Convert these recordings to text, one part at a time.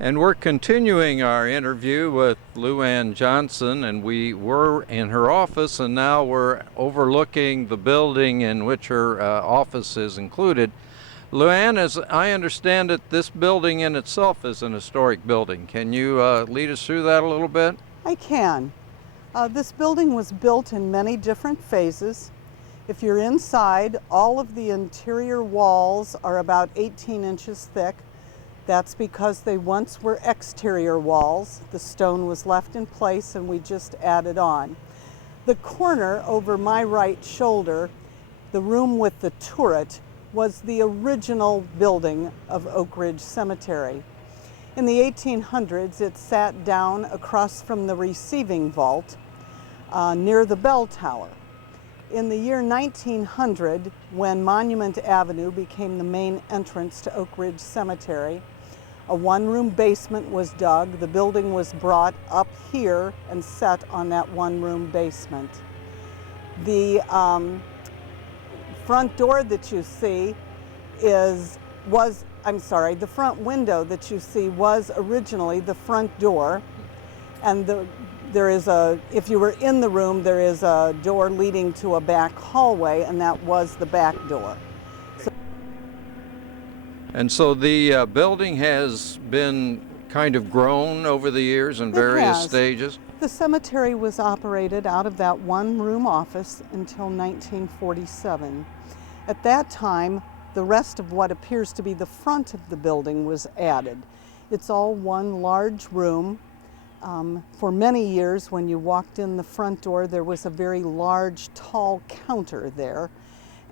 And we're continuing our interview with LuAnn Johnson, and we were in her office, and now we're overlooking the building in which her office is included. LuAnn, as I understand it, this building in itself is an historic building. Can you lead us through that a little bit? I can. This building was built in many different phases. If you're inside, all of the interior walls are about 18 inches thick. That's because they once were exterior walls. The stone was left in place and we just added on. The corner over my right shoulder, the room with the turret, was the original building of Oak Ridge Cemetery. In the 1800s, it sat down across from the receiving vault near the bell tower. In the year 1900, when Monument Avenue became the main entrance to Oak Ridge Cemetery, a one-room basement was dug. The building was brought up here and set on that one-room basement. The front door that you see the front window that you see was originally the front door, and if you were in the room, there is a door leading to a back hallway, and that was the back door. And so the building has been kind of grown over the years in various stages? The cemetery was operated out of that one-room office until 1947. At that time, the rest of what appears to be the front of the building was added. It's all one large room. For many years, when you walked in the front door, there was a very large, tall counter there.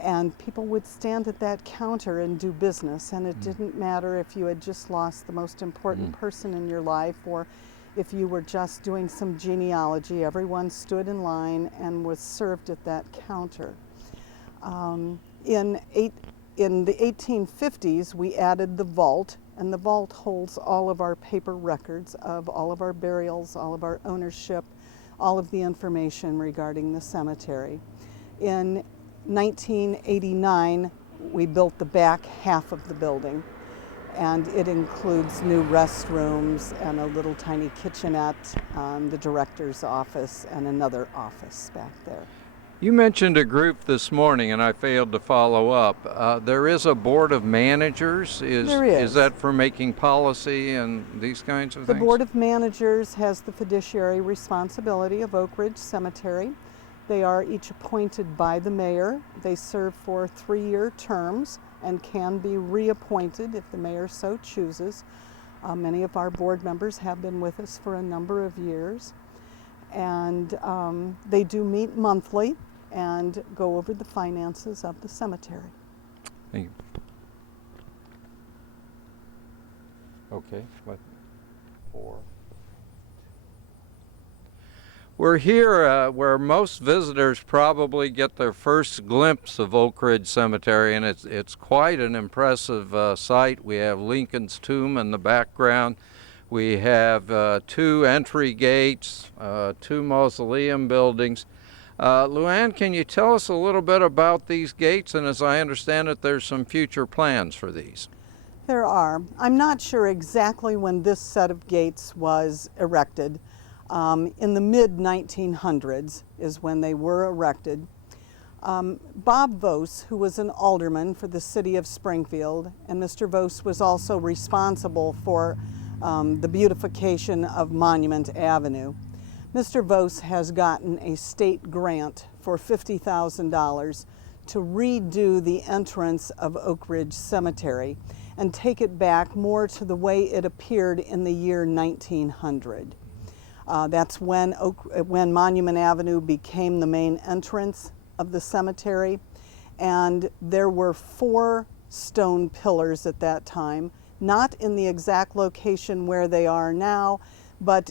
And people would stand at that counter and do business, and it didn't matter if you had just lost the most important person in your life or if you were just doing some genealogy. Everyone stood in line and was served at that counter. In the 1850s, we added the vault, and the vault holds all of our paper records of all of our burials, all of our ownership, all of the information regarding the cemetery. In 1989, we built the back half of the building, and it includes new restrooms and a little tiny kitchenette, the director's office, and another office back there. You mentioned a group this morning, and I failed to follow up. There is a board of managers. There is. Is that for making policy and these kinds of things? The board of managers has the fiduciary responsibility of Oak Ridge Cemetery. They are each appointed by the mayor. They serve for 3-year terms and can be reappointed if the mayor so chooses. Many of our board members have been with us for a number of years. And they do meet monthly and go over the finances of the cemetery. Thank you. Okay, what? 4. We're here where most visitors probably get their first glimpse of Oak Ridge Cemetery, and it's quite an impressive site. We have Lincoln's tomb in the background. We have 2 entry gates, 2 mausoleum buildings. LuAnn, can you tell us a little bit about these gates? And as I understand it, there's some future plans for these. There are. I'm not sure exactly when this set of gates was erected. In the mid-1900s is when they were erected. Bob Vose, who was an alderman for the city of Springfield, and Mr. Vose was also responsible for the beautification of Monument Avenue. Mr. Vose has gotten a state grant for $50,000 to redo the entrance of Oak Ridge Cemetery and take it back more to the way it appeared in the year 1900. That's when Monument Avenue became the main entrance of the cemetery, and there were 4 stone pillars at that time, not in the exact location where they are now, but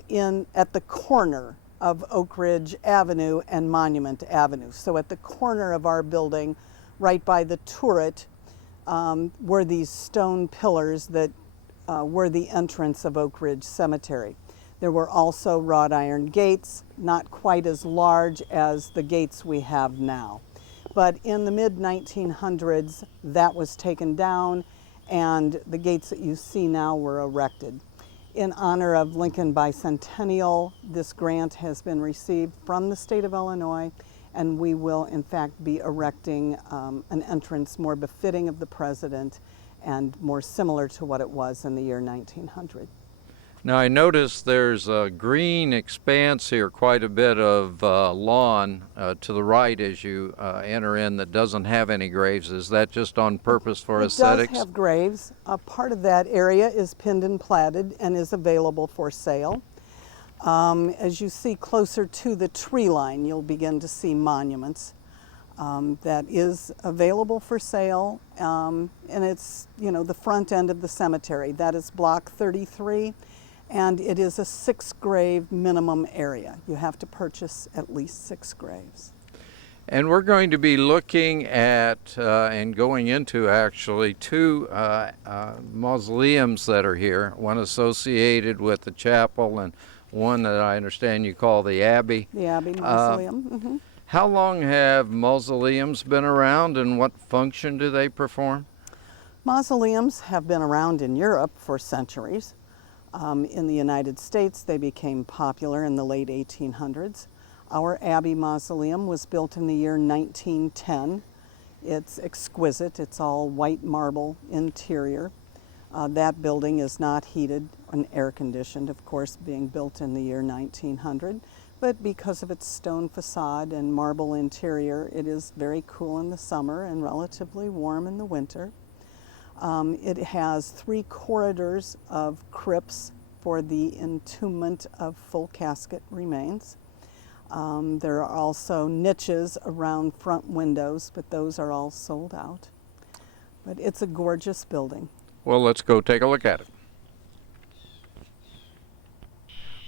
at the corner of Oak Ridge Avenue and Monument Avenue. So at the corner of our building, right by the turret, were these stone pillars that were the entrance of Oak Ridge Cemetery. There were also wrought iron gates, not quite as large as the gates we have now. But in the mid-1900s, that was taken down, and the gates that you see now were erected. In honor of Lincoln Bicentennial, this grant has been received from the state of Illinois, and we will in fact be erecting an entrance more befitting of the president and more similar to what it was in the year 1900. Now I notice there's a green expanse here, quite a bit of lawn to the right as you enter in that doesn't have any graves. Is that just on purpose for aesthetics? It does have graves. Part of that area is pinned and platted and is available for sale. As you see closer to the tree line, you'll begin to see monuments. That is available for sale, and it's, the front end of the cemetery. That is block 33. And it is a 6-grave minimum area. You have to purchase at least 6 graves. And we're going to be looking at and going into actually 2 mausoleums that are here, one associated with the chapel and one that I understand you call the Abbey. The Abbey Mausoleum. How long have mausoleums been around and what function do they perform? Mausoleums have been around in Europe for centuries. In the United States, they became popular in the late 1800s. Our Abbey Mausoleum was built in the year 1910. It's exquisite. It's all white marble interior. That building is not heated and air conditioned, of course, being built in the year 1900. But because of its stone facade and marble interior, it is very cool in the summer and relatively warm in the winter. It has 3 corridors of crypts for the entombment of full casket remains. There are also niches around front windows, but those are all sold out. But it's a gorgeous building. Well, let's go take a look at it.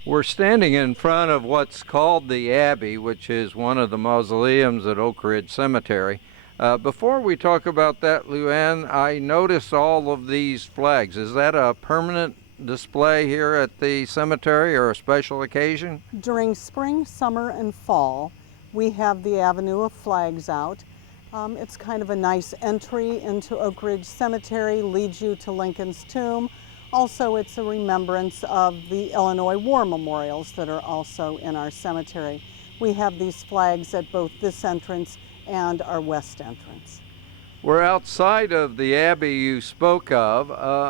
We're standing in front of what's called the Abbey, which is one of the mausoleums at Oak Ridge Cemetery. Before we talk about that, LuAnn, I noticed all of these flags. Is that a permanent display here at the cemetery or a special occasion? During spring, summer, and fall, we have the Avenue of Flags out. It's kind of a nice entry into Oak Ridge Cemetery, leads you to Lincoln's tomb. Also, it's a remembrance of the Illinois War memorials that are also in our cemetery. We have these flags at both this entrance and our west entrance. We're outside of the Abbey you spoke of.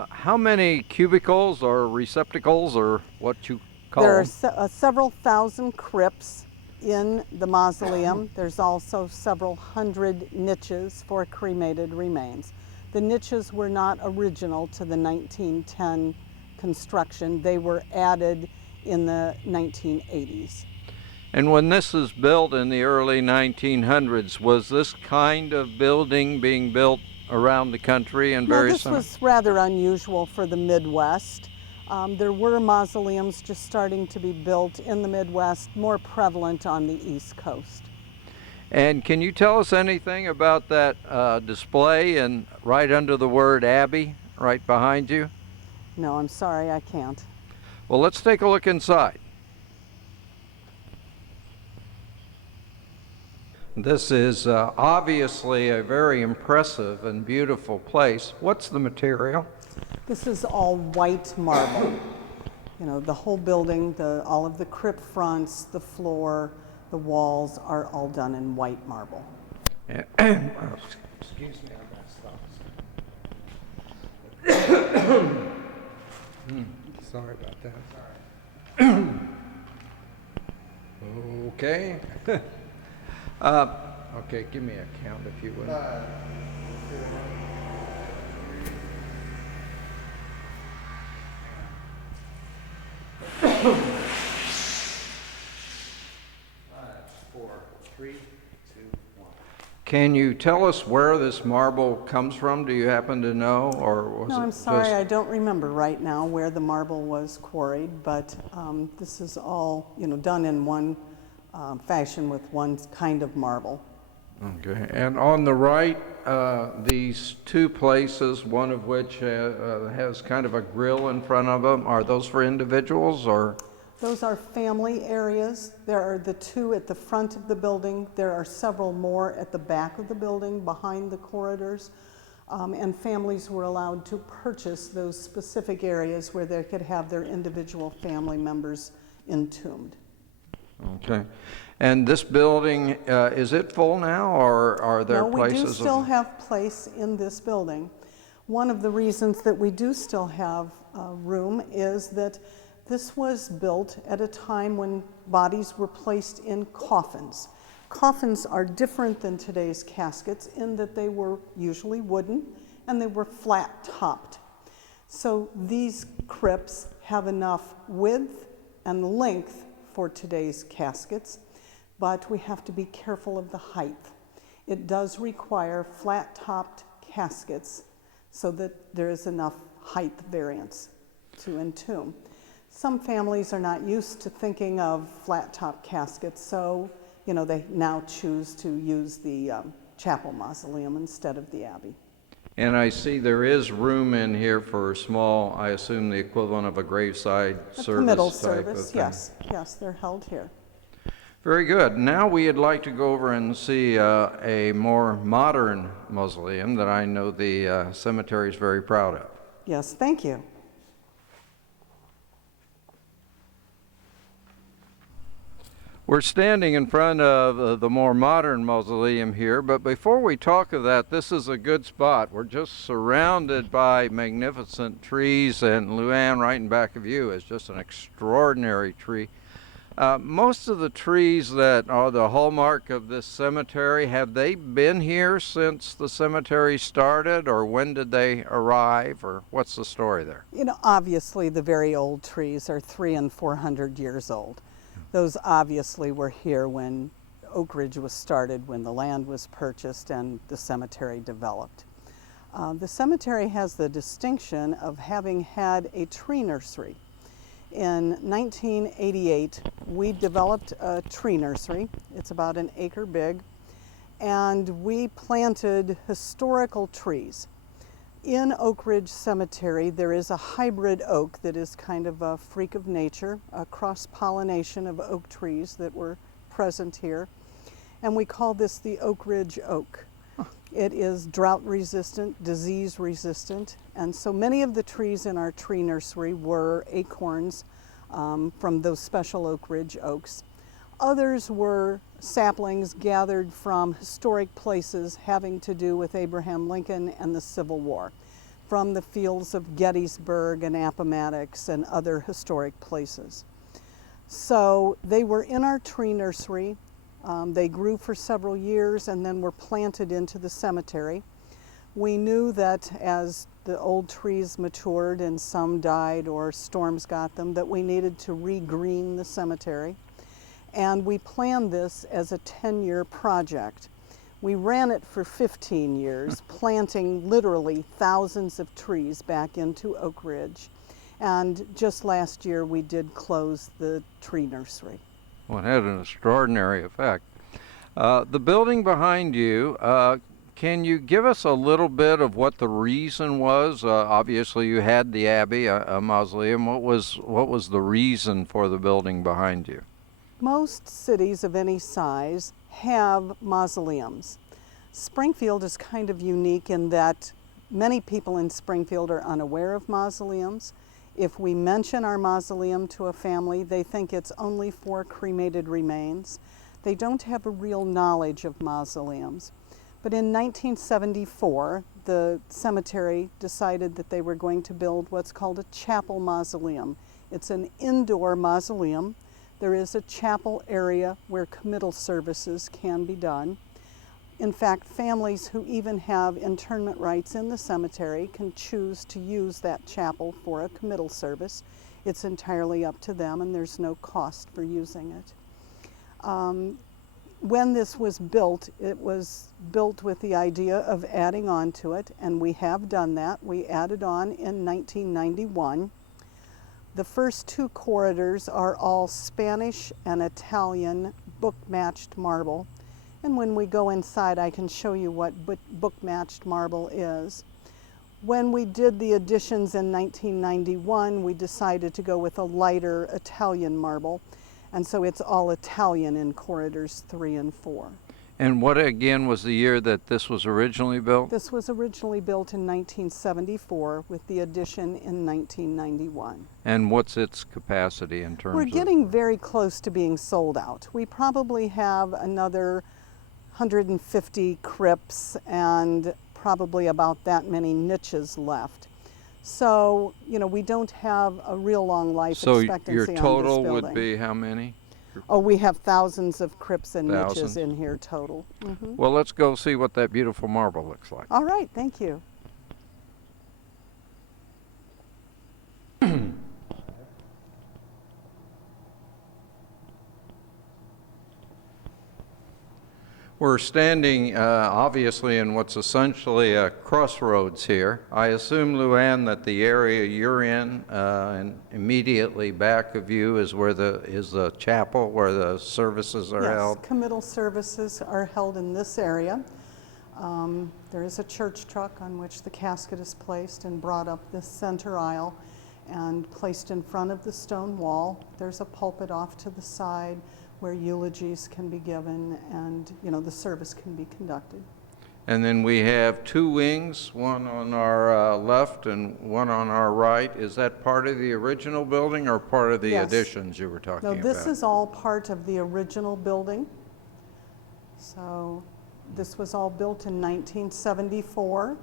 How many cubicles or receptacles or what you call them? There are several thousand crypts in the mausoleum. There's also several hundred niches for cremated remains. The niches were not original to the 1910 construction. They were added in the 1980s. And when this was built in the early 1900s, was this kind of building being built around the country in various... No, this was rather unusual for the Midwest. There were mausoleums just starting to be built in the Midwest, more prevalent on the East Coast. And can you tell us anything about that display and right under the word Abbey, right behind you? No, I'm sorry, I can't. Well, let's take a look inside. This is obviously a very impressive and beautiful place. What's the material? This is all white marble. The whole building, all of the crypt fronts, the floor, the walls are all done in white marble. Excuse me, I got Sorry about that. Okay. Okay, give me a count if you would. 5, 4, 3, 2, 1. Can you tell us where this marble comes from? Do you happen to know, or was No, it I'm sorry, just... I don't remember right now where the marble was quarried, but this is all done in one fashion with one kind of marble. Okay, and on the right, these 2 places, one of which has kind of a grill in front of them, are those for individuals or? Those are family areas. There are the 2 at the front of the building. There are several more at the back of the building, behind the corridors. and families were allowed to purchase those specific areas where they could have their individual family members entombed. Okay. And this building, is it full now, or are there No, we places? do still have place in this building. One of the reasons that we do still have room is that this was built at a time when bodies were placed in coffins. Coffins are different than today's caskets in that they were usually wooden and they were flat topped. So these crypts have enough width and length for today's caskets, but we have to be careful of the height. It does require flat topped caskets so that there is enough height variance to entomb. Some families are not used to thinking of flat top caskets, so they now choose to use the chapel mausoleum instead of the abbey. And I see there is room in here for a small, I assume the equivalent of a graveside service Committal type service, of thing. yes, they're held here. Very good. Now we'd like to go over and see a more modern mausoleum that I know the cemetery is very proud of. Yes, thank you. We're standing in front of the more modern mausoleum here, but before we talk of that, this is a good spot. We're just surrounded by magnificent trees, and LuAnn, right in back of you, is just an extraordinary tree. Most of the trees that are the hallmark of this cemetery, have they been here since the cemetery started, or when did they arrive, or what's the story there? Obviously the very old trees are 300 and 400 years old. Those obviously were here when Oak Ridge was started, when the land was purchased and the cemetery developed. The cemetery has the distinction of having had a tree nursery. In 1988, we developed a tree nursery. It's about an acre big, and we planted historical trees. In Oak Ridge Cemetery, there is a hybrid oak that is kind of a freak of nature, a cross-pollination of oak trees that were present here, and we call this the Oak Ridge oak. It is drought resistant, disease resistant, and so many of the trees in our tree nursery were acorns from those special Oak Ridge oaks. Others were saplings gathered from historic places having to do with Abraham Lincoln and the Civil War, from the fields of Gettysburg and Appomattox and other historic places. So they were in our tree nursery. They grew for several years and then were planted into the cemetery. We knew that as the old trees matured and some died or storms got them, that we needed to regreen the cemetery. And we planned this as a 10-year project. We ran it for 15 years, planting literally thousands of trees back into Oak Ridge. And just last year we did close the tree nursery. Well, it had an extraordinary effect. The building behind you, can you give us a little bit of what the reason was? Obviously you had the Abbey, a mausoleum. What was the reason for the building behind you? Most cities of any size have mausoleums. Springfield is kind of unique in that many people in Springfield are unaware of mausoleums. If we mention our mausoleum to a family, they think it's only for cremated remains. They don't have a real knowledge of mausoleums. But in 1974, the cemetery decided that they were going to build what's called a chapel mausoleum. It's an indoor mausoleum. There is a chapel area where committal services can be done. In fact, families who even have internment rights in the cemetery can choose to use that chapel for a committal service. It's entirely up to them and there's no cost for using it. When this was built, it was built with the idea of adding on to it, and we have done that. We added on in 1991. The first two corridors are all Spanish and Italian book-matched marble. And when we go inside, I can show you what book-matched marble is. When we did the additions in 1991, we decided to go with a lighter Italian marble. And so it's all Italian in corridors 3 and 4. And what again was the year that this was originally built? This was originally built in 1974 with the addition in 1991. And what's its capacity in terms We're of? getting very close to being sold out. We probably have another 150 crypts and probably about that many niches left. So, you know, we don't have a real long life So expectancy your on this total building. would be how many? Oh, we have thousands of crypts and niches Thousands. in here total. Mhm. Well, let's go see what that beautiful marble looks like. All right, thank you. We're standing obviously in what's essentially a crossroads here. I assume, LuAnn, that the area you're in and immediately back of you is where is the chapel where the services are held? Yes, committal services are held in this area. There is a church truck on which the casket is placed and brought up this center aisle and placed in front of the stone wall. There's a pulpit off to the side where eulogies can be given and, you know, the service can be conducted. And then we have two wings, one on our left and one on our right. Is that part of the original building or part of the Yes. additions you were talking No, about? this is all part of the original building. So this was all built in 1974.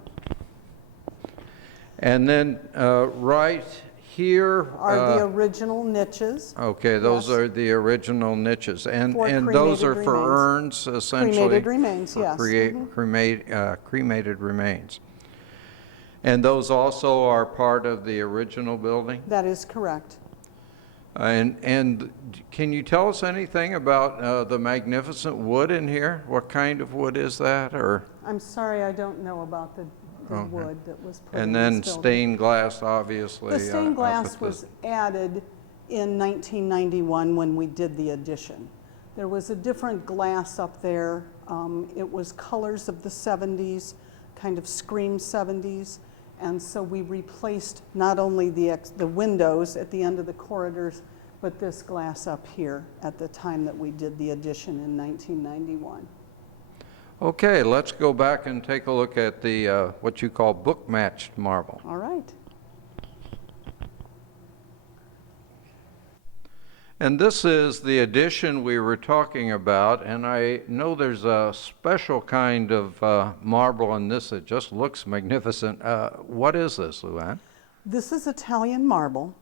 And then right here Are the original niches. okay, those Yes. are the original niches, and For those cremated are for remains. urns essentially. Cremated remains, for yes. cremated remains, and those also are part of the original building. That is correct. And can you tell us anything about the magnificent wood in here? What kind of wood is that, or? I'm sorry, I don't know about the Okay. wood that was put in And this then building. stained glass, obviously. The stained up glass at the- was added in 1991 when we did the addition. There was a different glass up there. It was colors of the 70s, kind of scream 70s. And so we replaced not only the windows at the end of the corridors, but this glass up here at the time that we did the addition in 1991. Okay, let's go back and take a look at the what you call book-matched marble. All right. And this is the addition we were talking about, and I know there's a special kind of marble in this that just looks magnificent. What is this, LuAnn? This is Italian marble,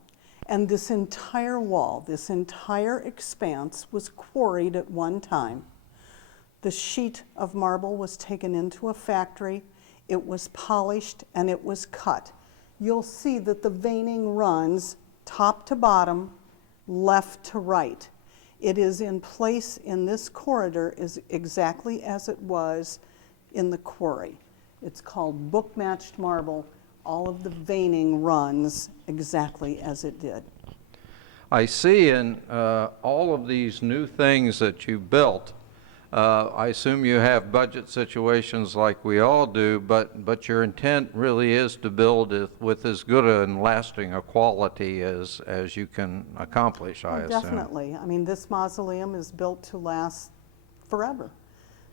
and this entire wall, this entire expanse was quarried at one time. The sheet of marble was taken into a factory, it was polished, and it was cut. You'll see that the veining runs top to bottom, left to right. It is in place in this corridor is exactly as it was in the quarry. It's called book-matched marble. All of the veining runs exactly as it did. I see in all of these new things that you built, I assume you have budget situations like we all do, but your intent really is to build it with as good and lasting a quality as you can accomplish, I assume. Definitely. I mean, this mausoleum is built to last forever.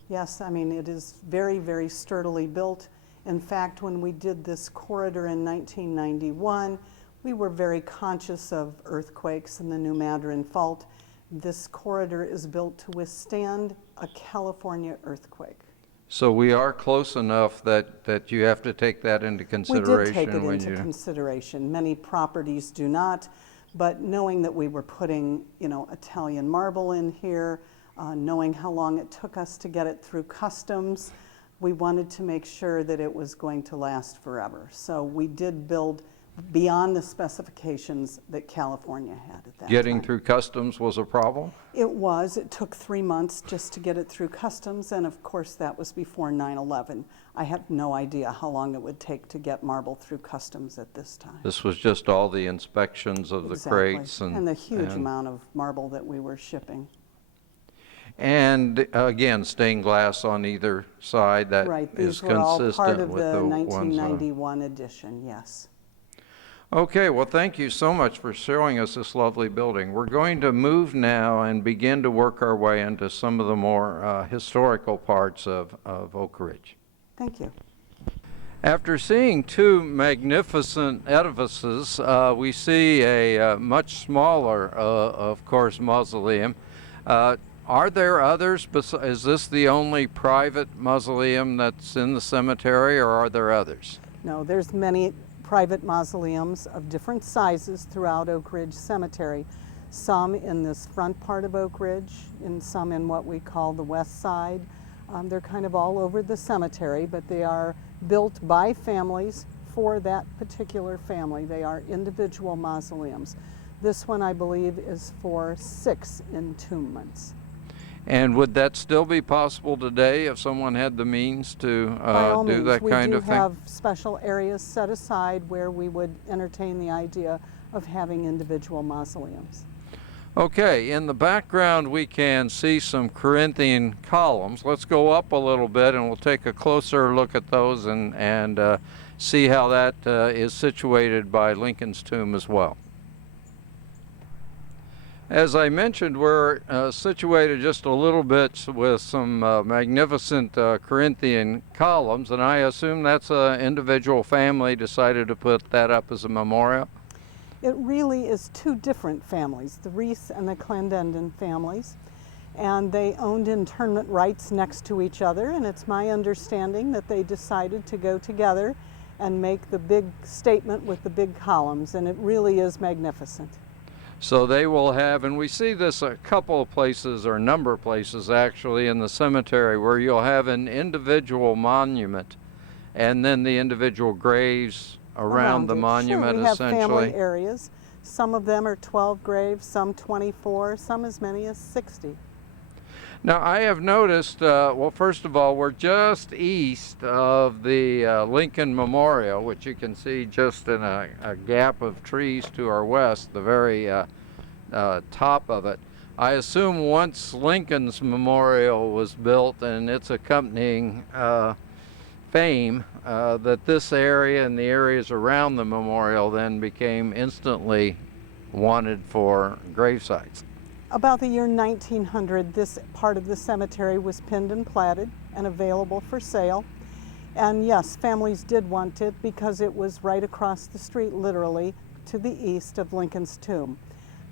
Yes, I mean, it is very, very sturdily built. In fact, when we did this corridor in 1991, we were very conscious of earthquakes and the New Madryn Fault. This corridor is built to withstand a California earthquake. So we are close enough that you have to take that into We consideration. did take it when into you... consideration. Many properties do not, but knowing that we were putting, you know, Italian marble in here, knowing how long it took us to get it through customs, we wanted to make sure that it was going to last forever. So we did build beyond the specifications that California had at that time. Getting through customs was a problem? It was. It took 3 months just to get it through customs, and of course that was before 9/11. I had no idea how long it would take to get marble through customs at this time. This was just all the inspections of the crates and the huge amount of marble that we were shipping. And again, stained glass on either side. That Right, is these were all consistent part of with the the ones. 1991 edition, yes. Okay, well, thank you so much for showing us this lovely building. We're going to move now and begin to work our way into some of the more historical parts of Oak Ridge. Thank you. After seeing two magnificent edifices, we see a much smaller, of course, mausoleum. Are there others? Is this the only private mausoleum that's in the cemetery, or are there others? No, there's many private mausoleums of different sizes throughout Oak Ridge Cemetery. Some in this front part of Oak Ridge, and some in what we call the west side. They're kind of all over the cemetery, but they are built by families for that particular family. They are individual mausoleums. This one, I believe, is for 6 entombments. And would that still be possible today if someone had the means to By all do means, that kind of we thing? do have special areas set aside where we would entertain the idea of having individual mausoleums. Okay, in the background we can see some Corinthian columns. Let's go up a little bit and we'll take a closer look at those and see how that is situated by Lincoln's tomb as well. As I mentioned, we're situated just a little bit with some magnificent Corinthian columns, and I assume that's an individual family decided to put that up as a memorial? It really is two different families, the Reese and the Clendenden families, and they owned internment rights next to each other, and it's my understanding that they decided to go together and make the big statement with the big columns, and it really is magnificent. So they will have, and we see this a couple of places, or a number of places actually, in the cemetery where you'll have an individual monument and then the individual graves around the it. monument, sure, we have essentially. family areas. Some of them are 12 graves, some 24, some as many as 60. Now, I have noticed, well, first of all, we're just east of the Lincoln Memorial, which you can see just in a gap of trees to our west, the very top of it. I assume once Lincoln's Memorial was built and its accompanying fame, that this area and the areas around the memorial then became instantly wanted for grave sites. About the year 1900, this part of the cemetery was pinned and platted and available for sale. And yes, families did want it because it was right across the street, literally, to the east of Lincoln's tomb.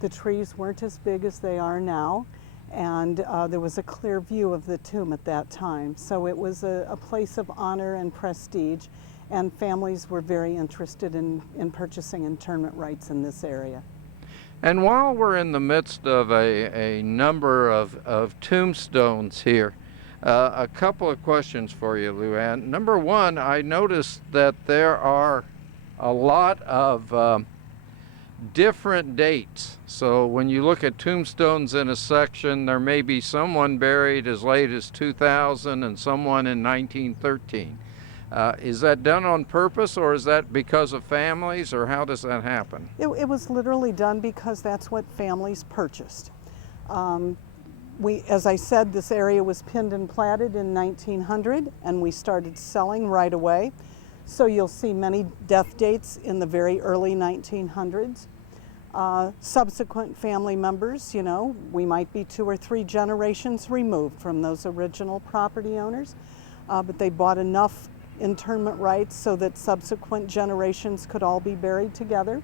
The trees weren't as big as they are now, and there was a clear view of the tomb at that time. So it was a place of honor and prestige, and families were very interested in purchasing internment rights in this area. And while we're in the midst of a number of tombstones here, a couple of questions for you, LuAnn. Number one, I noticed that there are a lot of different dates. So when you look at tombstones in a section, there may be someone buried as late as 2000 and someone in 1913. Is that done on purpose, or is that because of families, or how does that happen? It was literally done because that's what families purchased. As I said, this area was pinned and platted in 1900, and we started selling right away. So you'll see many death dates in the very early 1900s. Subsequent family members, you know, we might be 2 or 3 generations removed from those original property owners, but they bought enough internment rights so that subsequent generations could all be buried together.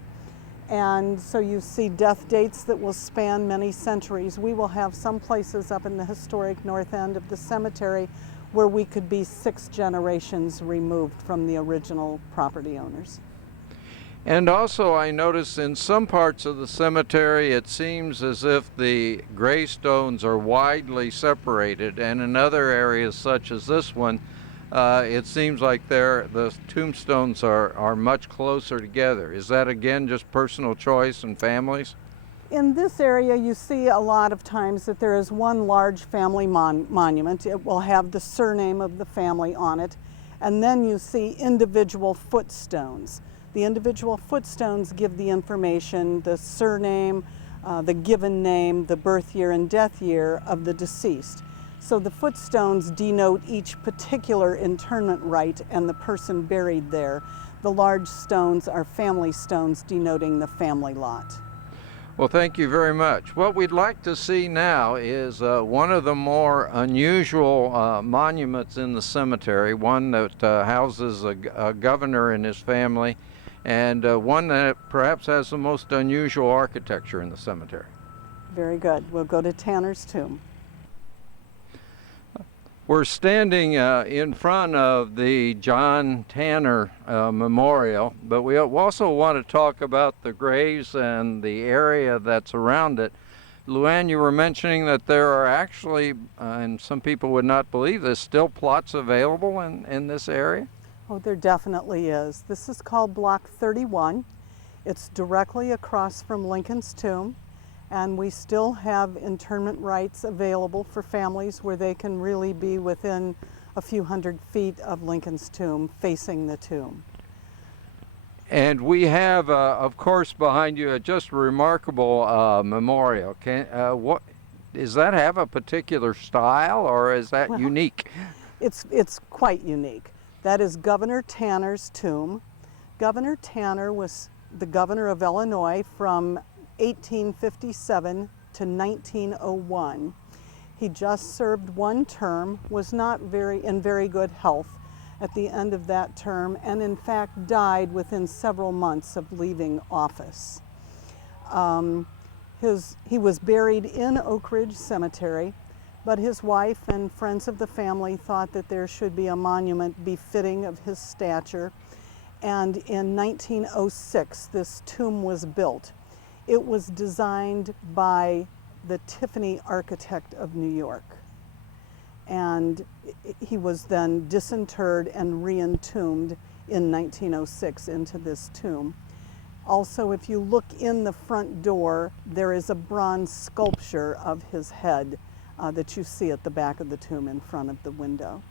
And so you see death dates that will span many centuries. We will have some places up in the historic north end of the cemetery where we could be 6 generations removed from the original property owners. And also I notice in some parts of the cemetery it seems as if the gravestones are widely separated, and in other areas such as this one, it seems like the tombstones are much closer together. Is that again just personal choice and families? In this area, you see a lot of times that there is one large family monument. It will have the surname of the family on it, and then you see individual footstones. The individual footstones give the information, the surname, the given name, the birth year and death year of the deceased. So the footstones denote each particular internment rite and the person buried there. The large stones are family stones denoting the family lot. Well, thank you very much. What we'd like to see now is one of the more unusual monuments in the cemetery, one that houses a governor and his family, and one that perhaps has the most unusual architecture in the cemetery. Very good. We'll go to Tanner's tomb. We're standing in front of the John Tanner Memorial, but we also want to talk about the graves and the area that's around it. LuAnn, you were mentioning that there are actually, and some people would not believe this, still plots available in this area? Oh, there definitely is. This is called Block 31. It's directly across from Lincoln's tomb. And we still have internment rights available for families where they can really be within a few hundred feet of Lincoln's tomb, facing the tomb. And we have, of course, behind you a just remarkable memorial. What does that have a particular style, or is that unique? It's quite unique. That is Governor Tanner's tomb. Governor Tanner was the governor of Illinois from 1857 to 1901. He just served one term, was not in very good health at the end of that term, and in fact died within several months of leaving office. He was buried in Oak Ridge Cemetery, but his wife and friends of the family thought that there should be a monument befitting of his stature, and in 1906 this tomb was built. It was designed by the Tiffany architect of New York. And he was then disinterred and re-entombed in 1906 into this tomb. Also, if you look in the front door, there is a bronze sculpture of his head that you see at the back of the tomb in front of the window.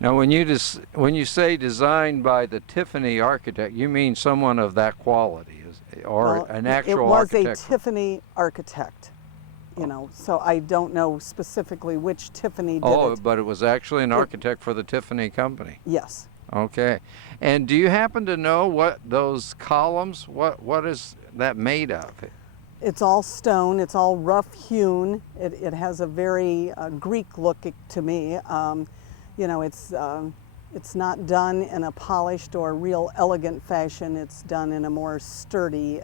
Now, when you say designed by the Tiffany architect, you mean someone of that quality, or an actual architect? It was a Tiffany architect, you know, so I don't know specifically which Tiffany did it. Oh, but it was actually an architect for the Tiffany company. Yes. Okay. And do you happen to know what those columns, what is that made of? It's all stone. It's all rough hewn. It has a very Greek look to me. You know, it's not done in a polished or real elegant fashion. It's done in a more sturdy,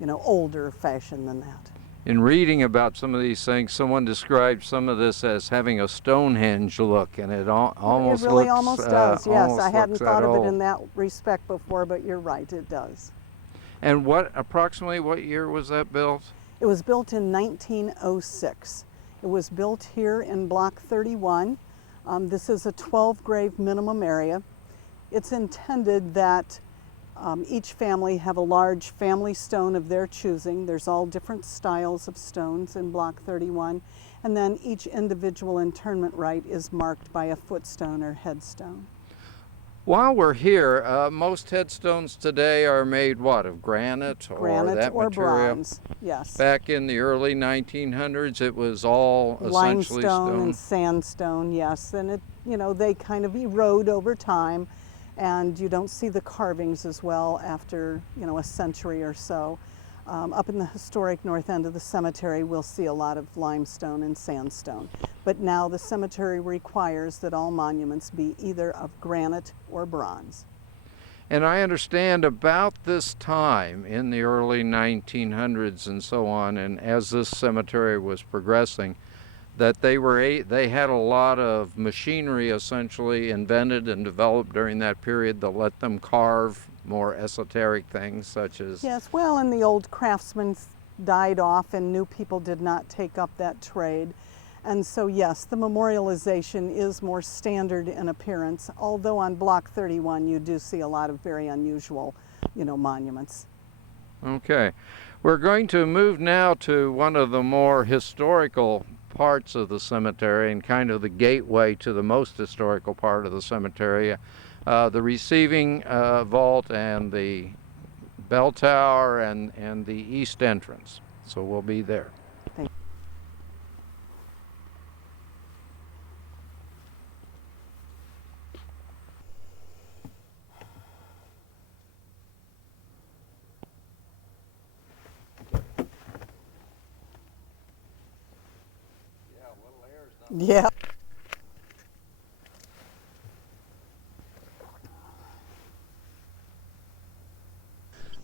you know, older fashion than that. In reading about some of these things, someone described some of this as having a Stonehenge look, and it almost It really looks, almost does, yes. I hadn't thought of it in old. that respect before, but you're right, it does. And approximately what year was that built? It was built in 1906. It was built here in Block 31. This is a 12 grave minimum area. It's intended that each family have a large family stone of their choosing. There's all different styles of stones in Block 31. And then each individual internment rite is marked by a footstone or headstone. While we're here, most headstones today are made what, of granite or Granite that or material? bronze, yes. Back in the early 1900s, it was all essentially Limestone stone. and sandstone, yes. And it, you know, they kind of erode over time, and you don't see the carvings as well after, you know, a century or so. Up in the historic north end of the cemetery, we'll see a lot of limestone and sandstone. But now the cemetery requires that all monuments be either of granite or bronze. And I understand about this time in the early 1900s and so on, and as this cemetery was progressing, that they had a lot of machinery essentially invented and developed during that period that let them carve more esoteric things such as... Yes, well, and the old craftsmen died off and new people did not take up that trade. And so yes, the memorialization is more standard in appearance, although on Block 31 you do see a lot of very unusual, you know, monuments. Okay. We're going to move now to one of the more historical parts of the cemetery and kind of the gateway to the most historical part of the cemetery, the receiving vault and the bell tower and the east entrance. So we'll be there. Thank you. Yeah.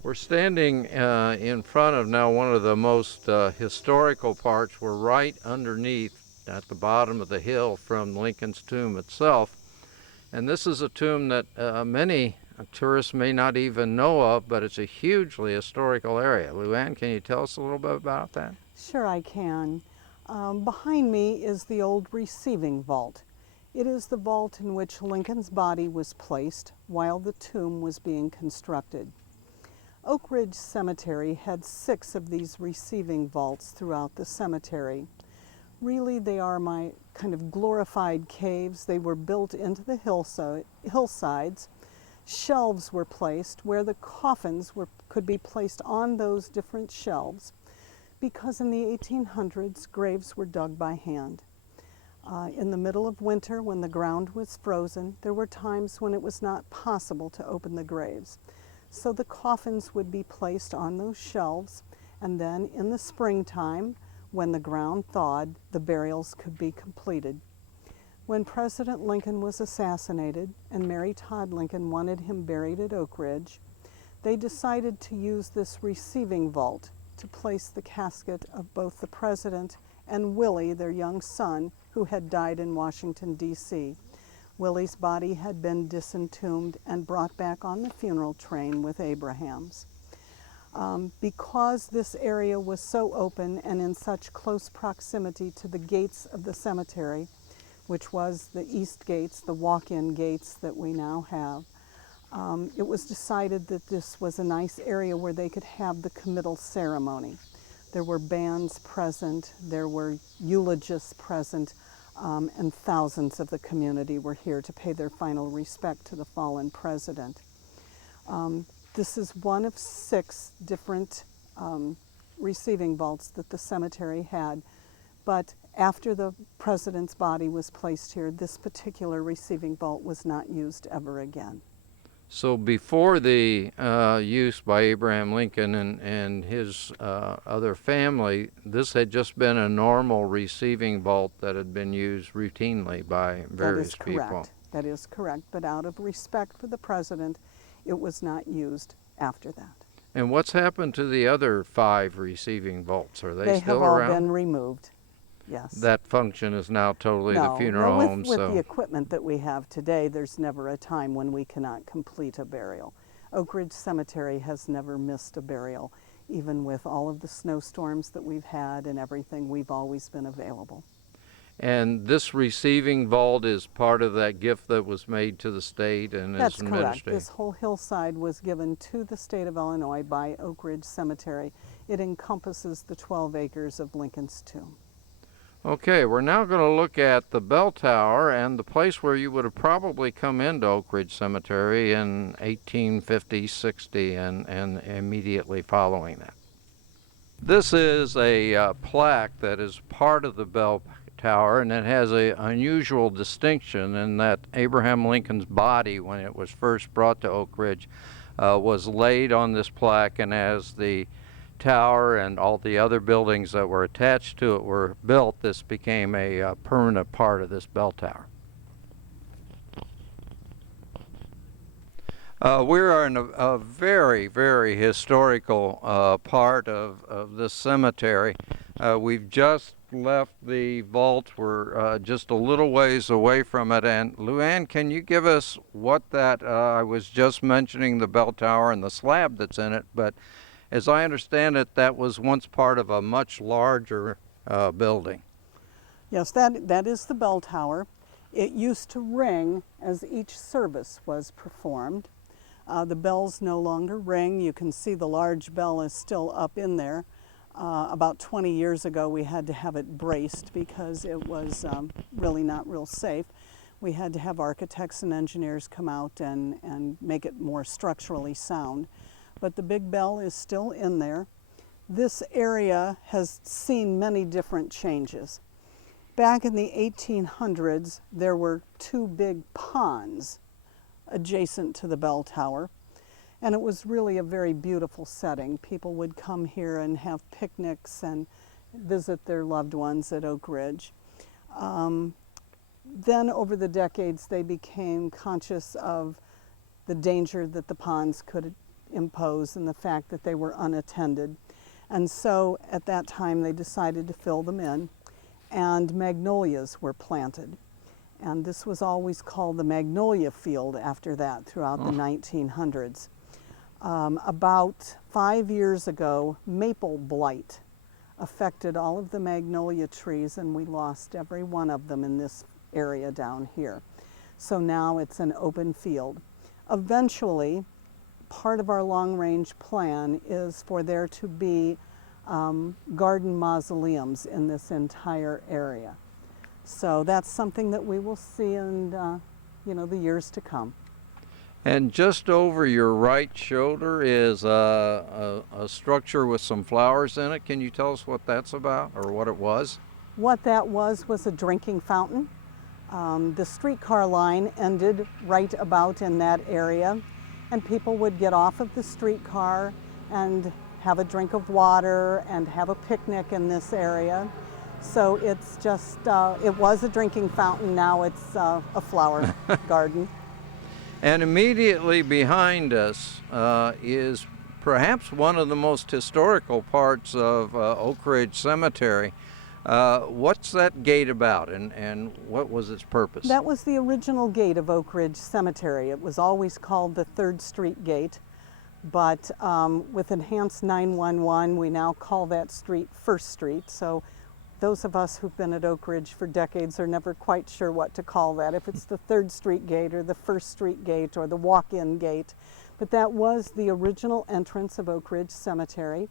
We're standing in front of now one of the most historical parts. We're right underneath at the bottom of the hill from Lincoln's tomb itself. And this is a tomb that many tourists may not even know of, but it's a hugely historical area. LuAnn, can you tell us a little bit about that? Sure, I can. Behind me is the old receiving vault. It is the vault in which Lincoln's body was placed while the tomb was being constructed. Oak Ridge Cemetery had 6 of these receiving vaults throughout the cemetery. Really, they are my kind of glorified caves. They were built into the hillsides. Shelves were placed where the coffins could be placed on those different shelves, because in the 1800s, graves were dug by hand. In the middle of winter, when the ground was frozen, there were times when it was not possible to open the graves. So the coffins would be placed on those shelves, and then in the springtime, when the ground thawed, the burials could be completed. When President Lincoln was assassinated and Mary Todd Lincoln wanted him buried at Oak Ridge, they decided to use this receiving vault to place the casket of both the president and Willie, their young son, who had died in Washington, D.C. Willie's body had been disentombed and brought back on the funeral train with Abraham's. Because this area was so open and in such close proximity to the gates of the cemetery, which was the east gates, the walk-in gates that we now have, it was decided that this was a nice area where they could have the committal ceremony. There were bands present, there were eulogists present, and thousands of the community were here to pay their final respect to the fallen president. This is one of 6 different receiving vaults that the cemetery had, but after the president's body was placed here, this particular receiving vault was not used ever again. So before the use by Abraham Lincoln and his other family, this had just been a normal receiving vault that had been used routinely by various people. That is correct. But out of respect for the president, it was not used after that. And what's happened to the other 5 receiving vaults? Are they still have all around? been removed. Yes. That function is now totally the funeral home. With the equipment that we have today, there's never a time when we cannot complete a burial. Oak Ridge Cemetery has never missed a burial. Even with all of the snowstorms that we've had and everything, we've always been available. And this receiving vault is part of that gift that was made to the state and That's is administered? That's correct. This whole hillside was given to the state of Illinois by Oak Ridge Cemetery. It encompasses the 12 acres of Lincoln's tomb. Okay, we're now going to look at the bell tower and the place where you would have probably come into Oak Ridge Cemetery in 1850, 60, and immediately following that. This is a plaque that is part of the bell tower, and it has an unusual distinction in that Abraham Lincoln's body, when it was first brought to Oak Ridge, was laid on this plaque, and as the tower and all the other buildings that were attached to it were built, this became a permanent part of this bell tower. We are in a very, very historical part of this cemetery. We've just left the vault. We're just a little ways away from it. And LuAnn, can you give us what that, I was just mentioning the bell tower and the slab that's in it, but as I understand it, that was once part of a much larger building. Yes, that is the bell tower. It used to ring as each service was performed. The bells no longer ring. You can see the large bell is still up in there. About 20 years ago, we had to have it braced because it was really not real safe. We had to have architects and engineers come out and make it more structurally sound. But the big bell is still in there. This area has seen many different changes. Back in the 1800s, there were 2 big ponds adjacent to the bell tower, and it was really a very beautiful setting. People would come here and have picnics and visit their loved ones at Oak Ridge. Then over the decades, they became conscious of the danger that the ponds could impose and the fact that they were unattended. And so at that time, they decided to fill them in, and magnolias were planted. And this was always called the Magnolia Field after that throughout the 1900s. About 5 years ago, maple blight affected all of the magnolia trees, and we lost every one of them in this area down here. So now it's an open field. Eventually, part of our long-range plan is for there to be garden mausoleums in this entire area. So that's something that we will see in the years to come. And just over your right shoulder is a structure with some flowers in it. Can you tell us what that's about, or what it was? What that was a drinking fountain. The streetcar line ended right about in that area, and people would get off of the streetcar and have a drink of water and have a picnic in this area. So it's just, it was a drinking fountain, now it's a flower garden. And immediately behind us is perhaps one of the most historical parts of Oak Ridge Cemetery. What's that gate about, and what was its purpose? That was the original gate of Oak Ridge Cemetery. It was always called the 3rd Street Gate, but with enhanced 911, we now call that street 1st Street. So those of us who've been at Oak Ridge for decades are never quite sure what to call that, if it's the 3rd Street Gate or the 1st Street Gate or the walk-in gate. But that was the original entrance of Oak Ridge Cemetery.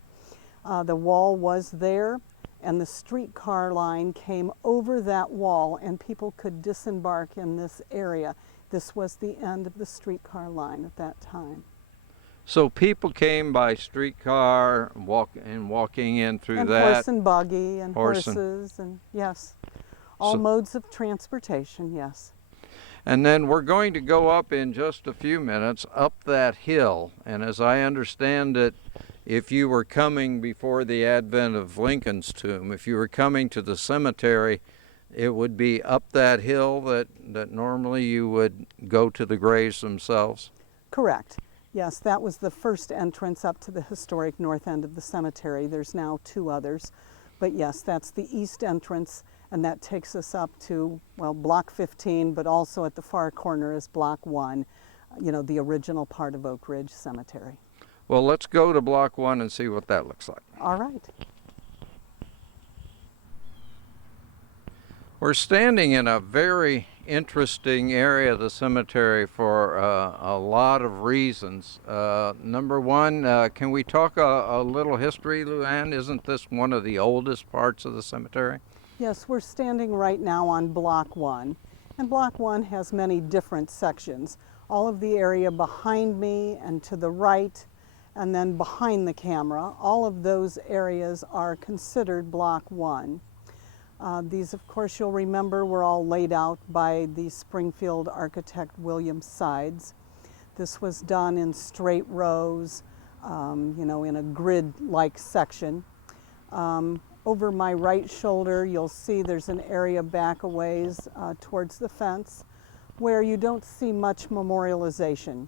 The wall was there, and the streetcar line came over that wall, and people could disembark in this area. This was the end of the streetcar line at that time. So people came by streetcar, walking in through and that. And horse and buggy and Horse horses and yes, all So- modes of transportation, yes. And then we're going to go up in just a few minutes up that hill. And as I understand it, if you were coming before the advent of Lincoln's tomb, if you were coming to the cemetery, it would be up that hill that normally you would go to the graves themselves? Correct. Yes, that was the first entrance up to the historic north end of the cemetery. There's now 2 others. But yes, that's the east entrance, and that takes us up to, well, block 15, but also at the far corner is block 1, the original part of Oak Ridge Cemetery. Well, let's go to block 1 and see what that looks like. All right. We're standing in a very interesting area of the cemetery for a lot of reasons. Number one, can we talk a little history, LuAnn? Isn't this one of the oldest parts of the cemetery? Yes, we're standing right now on block 1, and block 1 has many different sections. All of the area behind me and to the right, and then behind the camera, all of those areas are considered block 1. These, of course, you'll remember were all laid out by the Springfield architect William Sides. This was done in straight rows, in a grid-like section. Over my right shoulder, you'll see there's an area back a ways towards the fence where you don't see much memorialization.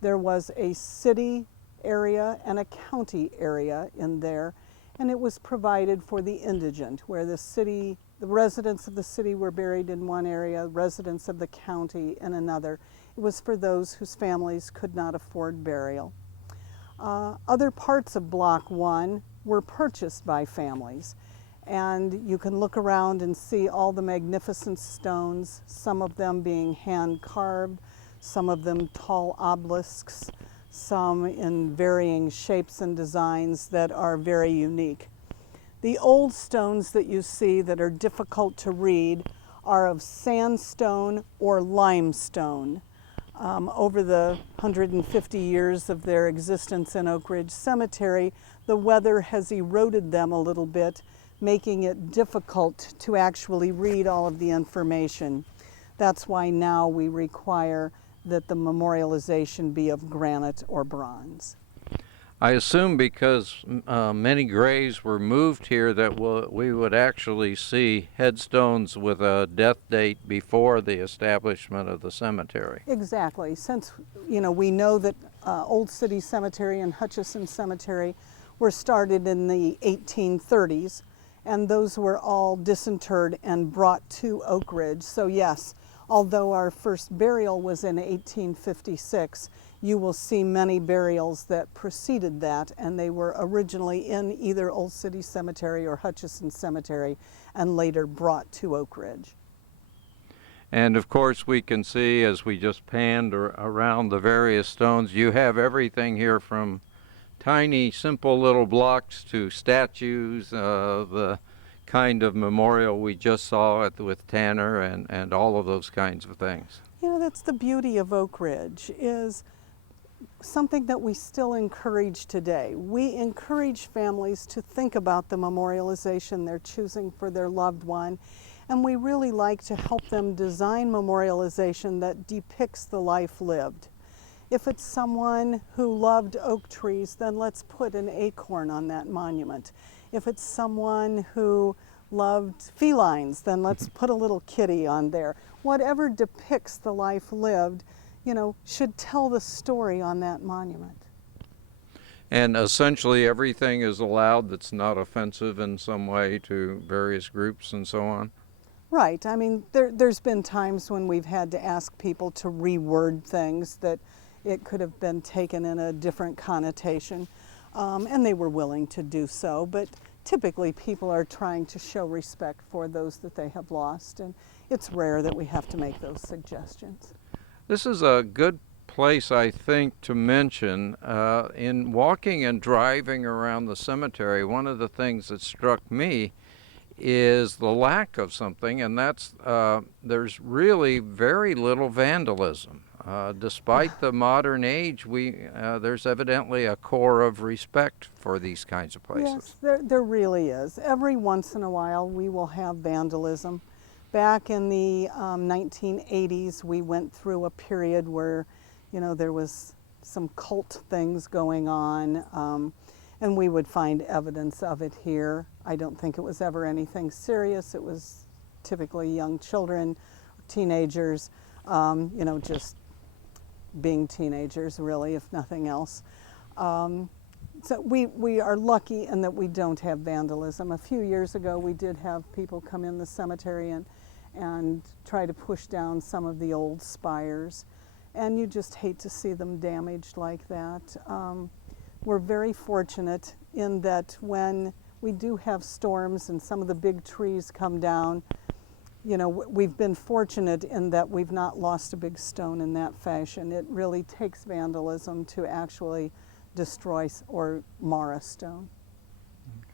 There was a city area and a county area in there, and it was provided for the indigent, where the residents of the city were buried in one area, residents of the county in another. It was for those whose families could not afford burial. Other parts of Block 1 were purchased by families, and you can look around and see all the magnificent stones, some of them being hand carved, some of them tall obelisks, some in varying shapes and designs that are very unique. The old stones that you see that are difficult to read are of sandstone or limestone. Over the 150 years of their existence in Oak Ridge Cemetery, the weather has eroded them a little bit, making it difficult to actually read all of the information. That's why now we require that the memorialization be of granite or bronze. I assume because many graves were moved here that we would actually see headstones with a death date before the establishment of the cemetery. Exactly. Since, we know that Old City Cemetery and Hutchison Cemetery were started in the 1830s, and those were all disinterred and brought to Oak Ridge. So yes, although our first burial was in 1856, you will see many burials that preceded that, and they were originally in either Old City Cemetery or Hutchison Cemetery and later brought to Oak Ridge. And of course we can see as we just panned around the various stones, you have everything here from tiny simple little blocks to statues, the kind of memorial we just saw with Tanner and all of those kinds of things. That's the beauty of Oak Ridge, is something that we still encourage today. We encourage families to think about the memorialization they're choosing for their loved one, and we really like to help them design memorialization that depicts the life lived. If it's someone who loved oak trees, then let's put an acorn on that monument. If it's someone who loved felines, then let's put a little kitty on there. Whatever depicts the life lived, should tell the story on that monument. And essentially everything is allowed that's not offensive in some way to various groups and so on? Right. I mean, there's been times when we've had to ask people to reword things that it could have been taken in a different connotation, and they were willing to do so. But typically people are trying to show respect for those that they have lost, and it's rare that we have to make those suggestions. This is a good place, I think, to mention. In walking and driving around the cemetery, one of the things that struck me is the lack of something, and that's there's really very little vandalism. Despite the modern age, there's evidently a core of respect for these kinds of places. Yes, there really is. Every once in a while we will have vandalism. Back in the 1980s, we went through a period where, there was some cult things going on, and we would find evidence of it here. I don't think it was ever anything serious. It was typically young children, teenagers, just being teenagers, really, if nothing else. So we are lucky in that we don't have vandalism. A few years ago, we did have people come in the cemetery and try to push down some of the old spires, and you just hate to see them damaged like that. We're very fortunate in that when we do have storms and some of the big trees come down, we've been fortunate in that we've not lost a big stone in that fashion. It really takes vandalism to actually destroy or mar a stone.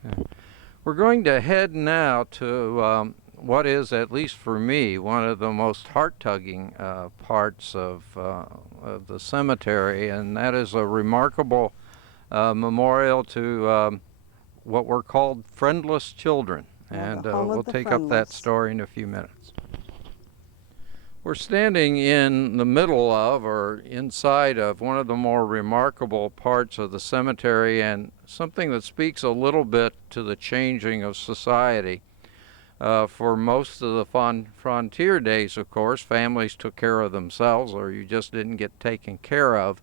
Okay. We're going to head now to what is, at least for me, one of the most heart-tugging parts of the cemetery, and that is a remarkable memorial to what were called friendless children. And we'll take up that story in a few minutes. We're standing in the middle of, or inside of, one of the more remarkable parts of the cemetery, and something that speaks a little bit to the changing of society. For most of the frontier days, of course, families took care of themselves, or you just didn't get taken care of.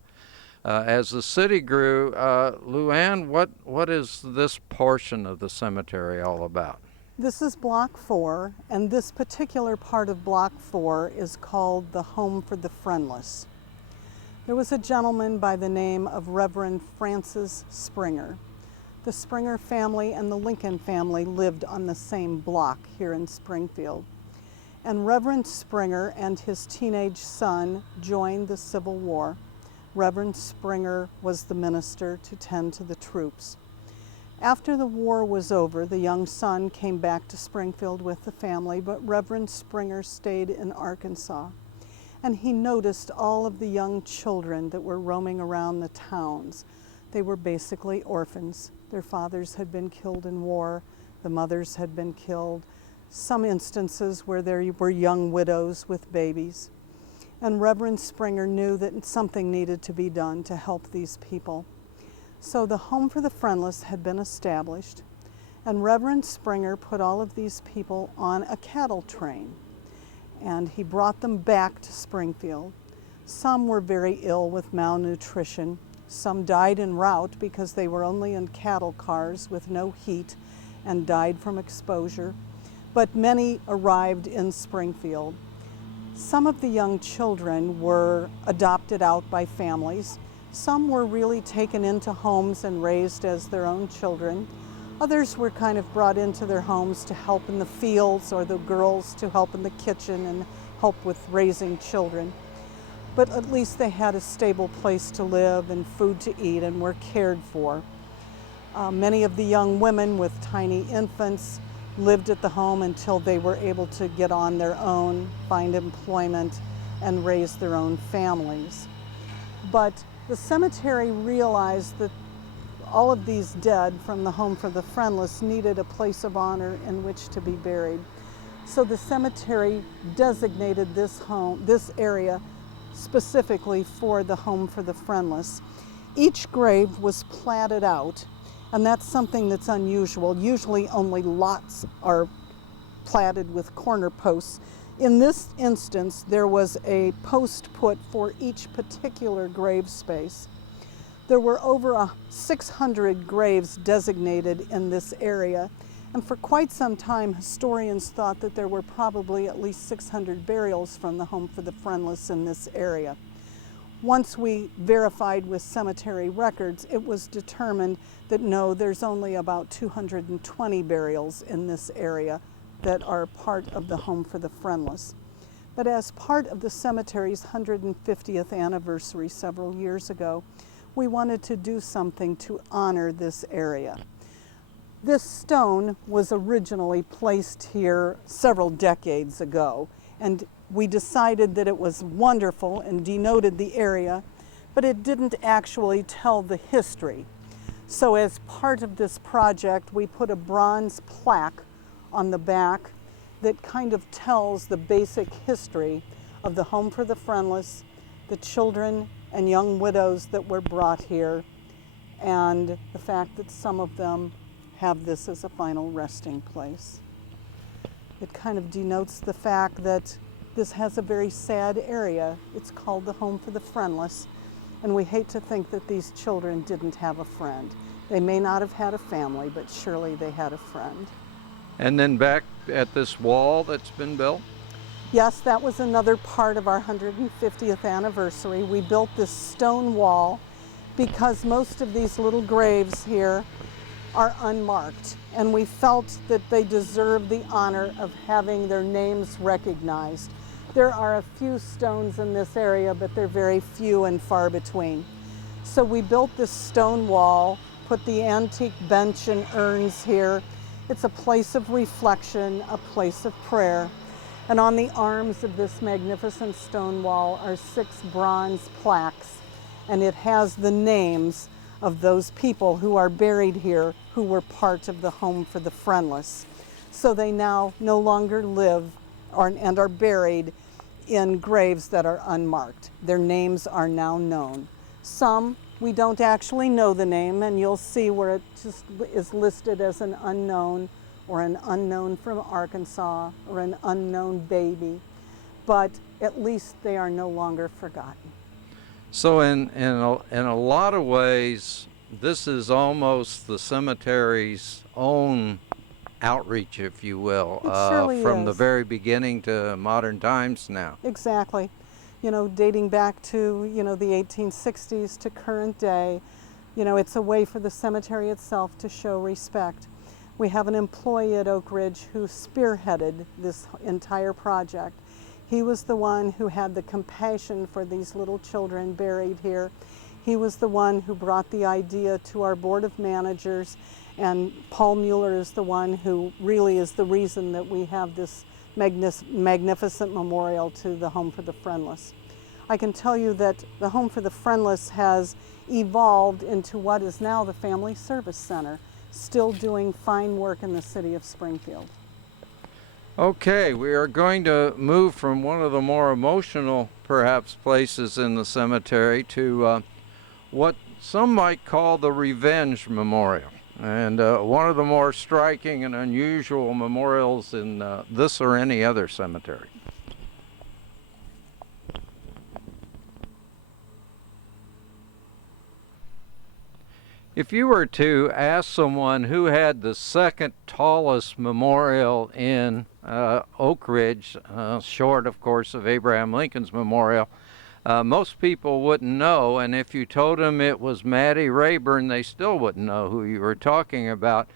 As the city grew, LuAnn, what is this portion of the cemetery all about? This is Block 4, and this particular part of Block 4 is called the Home for the Friendless. There was a gentleman by the name of Reverend Francis Springer. The Springer family and the Lincoln family lived on the same block here in Springfield. And Reverend Springer and his teenage son joined the Civil War. Reverend Springer was the minister to tend to the troops. After the war was over, the young son came back to Springfield with the family, but Reverend Springer stayed in Arkansas. And he noticed all of the young children that were roaming around the towns. They were basically orphans. Their fathers had been killed in war, the mothers had been killed, some instances where there were young widows with babies. And Reverend Springer knew that something needed to be done to help these people. So the Home for the Friendless had been established, and Reverend Springer put all of these people on a cattle train, and he brought them back to Springfield. Some were very ill with malnutrition. Some died en route because they were only in cattle cars with no heat and died from exposure. But many arrived in Springfield. Some of the young children were adopted out by families. Some were really taken into homes and raised as their own children. Others were kind of brought into their homes to help in the fields, or the girls to help in the kitchen and help with raising children. But at least they had a stable place to live and food to eat and were cared for. Many of the young women with tiny infants lived at the home until they were able to get on their own, find employment, and raise their own families. But the cemetery realized that all of these dead from the Home for the Friendless needed a place of honor in which to be buried. So the cemetery designated this area specifically for the Home for the Friendless. Each grave was platted out, and that's something that's unusual. Usually only lots are platted with corner posts. In this instance, there was a post put for each particular grave space. There were over 600 graves designated in this area, and for quite some time, historians thought that there were probably at least 600 burials from the Home for the Friendless in this area. Once we verified with cemetery records, it was determined that no, there's only about 220 burials in this area that are part of the Home for the Friendless. But as part of the cemetery's 150th anniversary several years ago, we wanted to do something to honor this area. This stone was originally placed here several decades ago, and we decided that it was wonderful and denoted the area, but it didn't actually tell the history. So as part of this project, we put a bronze plaque on the back that kind of tells the basic history of the Home for the Friendless, the children and young widows that were brought here, and the fact that some of them have this as a final resting place. It kind of denotes the fact that this has a very sad area. It's called the Home for the Friendless, and we hate to think that these children didn't have a friend. They may not have had a family, but surely they had a friend. And then back at this wall that's been built? Yes, that was another part of our 150th anniversary. We built this stone wall because most of these little graves here are unmarked, and we felt that they deserve the honor of having their names recognized. There are a few stones in this area, but they're very few and far between. So we built this stone wall, put the antique bench and urns here. It's a place of reflection, a place of prayer. And on the arms of this magnificent stone wall are 6 bronze plaques, and it has the names of those people who are buried here who were part of the Home for the Friendless. So they now no longer live and are buried in graves that are unmarked. Their names are now known. Some we don't actually know the name, and you'll see where it just is listed as an unknown, or an unknown from Arkansas, or an unknown baby, but at least they are no longer forgotten. So in a lot of ways, this is almost the cemetery's own outreach, if you will, It surely from is. the very beginning to modern times now. Exactly. You know, dating back to, the 1860s to current day, it's a way for the cemetery itself to show respect. We have an employee at Oak Ridge who spearheaded this entire project. He was the one who had the compassion for these little children buried here. He was the one who brought the idea to our board of managers, and Paul Mueller is the one who really is the reason that we have this magnificent memorial to the Home for the Friendless. I can tell you that the Home for the Friendless has evolved into what is now the Family Service Center, still doing fine work in the city of Springfield. Okay, we are going to move from one of the more emotional, perhaps, places in the cemetery to what some might call the Revenge Memorial. And one of the more striking and unusual memorials in this or any other cemetery. If you were to ask someone who had the second tallest memorial in Oak Ridge, short, of course, of Abraham Lincoln's memorial, most people wouldn't know, and if you told them it was Maddie Rayburn, they still wouldn't know who you were talking about.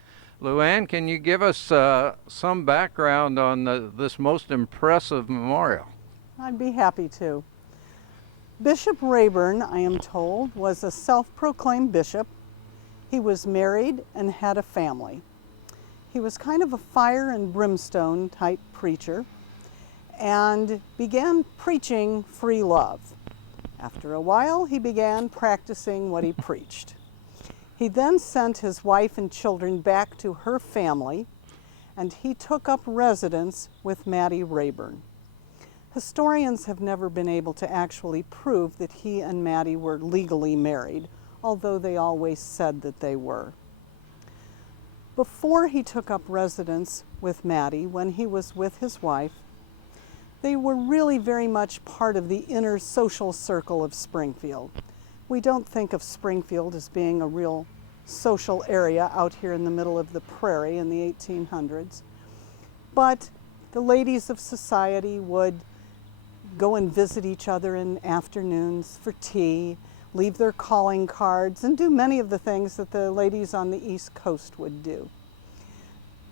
LuAnn, can you give us some background on this most impressive memorial? I'd be happy to. Bishop Rayburn, I am told, was a self-proclaimed bishop. He was married and had a family. He was kind of a fire and brimstone type preacher and began preaching free love. After a while, he began practicing what he preached. He then sent his wife and children back to her family, and he took up residence with Maddie Rayburn. Historians have never been able to actually prove that he and Maddie were legally married, although they always said that they were. Before he took up residence with Maddie, when he was with his wife, they were really very much part of the inner social circle of Springfield. We don't think of Springfield as being a real social area out here in the middle of the prairie in the 1800s. But the ladies of society would go and visit each other in afternoons for tea, leave their calling cards, and do many of the things that the ladies on the East Coast would do.